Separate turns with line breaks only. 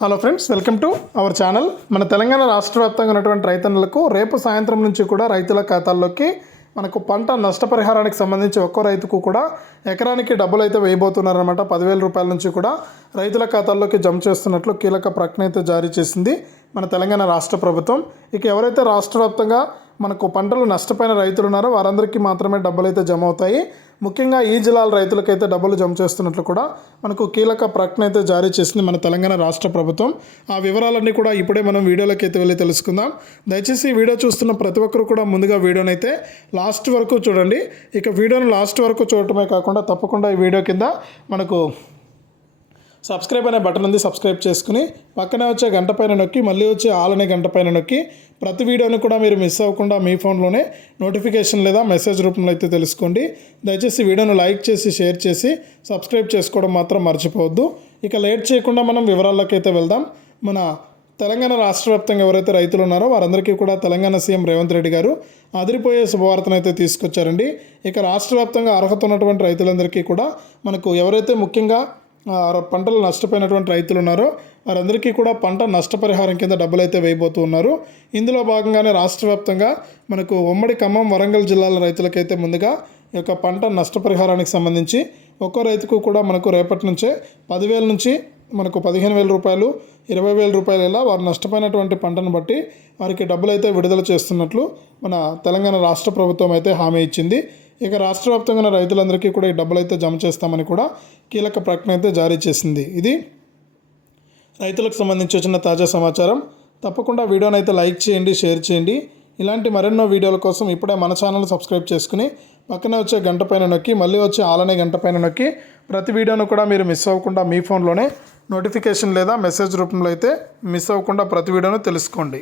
Hello friends welcome to our channel మన తెలంగాణ రాష్ట్ర వ్యాప్తంగా ఉన్నటువంటి రైతన్నులకు రేపు సాయంత్రం నుంచి కూడా రైతుల ఖాతాల్లోకి మనకు పంట నష్టపరిహారానికి సంబంధించి ఒక్కో రైతుకు కూడా ఎకరానికి డబ్బులు అయితే వేయబోతున్నారనమాట పదివేల రూపాయల నుంచి కూడా రైతుల ఖాతాల్లోకి జమ చేస్తున్నట్లు కీలక ప్రకటన అయితే జారీ చేసింది మన తెలంగాణ రాష్ట్ర ప్రభుత్వం. ఇక ఎవరైతే రాష్ట్ర వ్యాప్తంగా మనకు పంటలు నష్టపోయిన రైతులు ఉన్నారో వారందరికీ మాత్రమే డబ్బులు అయితే జమ అవుతాయి ముఖ్యంగా ఈ జిల్లాల రైతులకైతే డబ్బులు జమ చేస్తున్నట్లు కూడా మనకు కీలక ప్రకటన అయితే జారీ చేసింది మన తెలంగాణ రాష్ట్ర ప్రభుత్వం. ఆ వివరాలన్నీ కూడా ఇప్పుడే మనం వీడియోలోకి అయితే వెళ్ళి తెలుసుకుందాం. దయచేసి వీడియో చూస్తున్న ప్రతి ఒక్కరు కూడా ముందుగా వీడియోని అయితే లాస్ట్ వరకు చూడండి. ఇక వీడియోని లాస్ట్ వరకు చూడటమే కాకుండా తప్పకుండా ఈ వీడియో కింద మనకు సబ్స్క్రైబ్ అనే బటన్ ఉంది సబ్స్క్రైబ్ చేసుకుని. పక్కనే వచ్చే గంట పైన నొక్కి మళ్ళీ వచ్చే ఆల్ అనే గంట పైన నొక్కి. ప్రతి వీడియోని కూడా మీరు మిస్ అవ్వకుండా మీ ఫోన్లోనే నోటిఫికేషన్ లేదా మెసేజ్ రూపంలో అయితే తెలుసుకోండి. దయచేసి వీడియోను లైక్ చేసి షేర్ చేసి సబ్స్క్రైబ్ చేసుకోవడం మాత్రం మర్చిపోవద్దు. ఇక లేట్ చేయకుండా మనం వివరాల్లోకి అయితే వెళ్దాం. మన తెలంగాణ రాష్ట్ర వ్యాప్తంగా ఎవరైతే రైతులు ఉన్నారో వారందరికీ కూడా తెలంగాణ సీఎం రేవంత్ రెడ్డి గారు అదిరిపోయే శుభవార్తను అయితే తీసుకొచ్చారండి. ఇక రాష్ట్ర వ్యాప్తంగా అర్హత ఉన్నటువంటి రైతులందరికీ కూడా మనకు ఎవరైతే ముఖ్యంగా పంటలు నష్టపోయినటువంటి రైతులు ఉన్నారో. వారందరికీ కూడా పంట నష్టపరిహారం కింద డబ్బులు అయితే వేయబోతూ ఉన్నారు. ఇందులో భాగంగానే రాష్ట్ర వ్యాప్తంగా మనకు ఉమ్మడి ఖమ్మం వరంగల్ జిల్లాల రైతులకైతే ముందుగా ఈ యొక్క పంట నష్టపరిహారానికి సంబంధించి ఒక్కో రైతుకు కూడా మనకు రేపటి నుంచే పదివేల నుంచి మనకు పదిహేను వేల రూపాయలు ఇరవై వేల రూపాయలు ఇలా వారు నష్టపోయినటువంటి పంటను బట్టి వారికి డబ్బులు అయితే విడుదల చేస్తున్నట్లు మన తెలంగాణ రాష్ట్ర ప్రభుత్వం అయితే హామీ ఇచ్చింది. ఇక రాష్ట్ర వ్యాప్తంగా ఉన్న రైతులందరికీ కూడా ఈ డబ్బులు అయితే జమ చేస్తామని కూడా కీలక ప్రకటన అయితే జారీ చేసింది. ఇది రైతులకు సంబంధించి వచ్చిన తాజా సమాచారం. తప్పకుండా వీడియోని అయితే లైక్ చేయండి షేర్ చేయండి. ఇలాంటి మరెన్నో వీడియోల కోసం ఇప్పుడే మన ఛానల్ సబ్స్క్రైబ్ చేసుకుని పక్కనే వచ్చే గంట పైన నొక్కి మళ్ళీ వచ్చే ఆలనే గంట పైన నొక్కి ప్రతి వీడియోను కూడా మీరు మిస్ అవ్వకుండా మీ ఫోన్లోనే నోటిఫికేషన్ లేదా మెసేజ్ రూపంలో అయితే మిస్ అవ్వకుండా ప్రతి వీడియోను తెలుసుకోండి.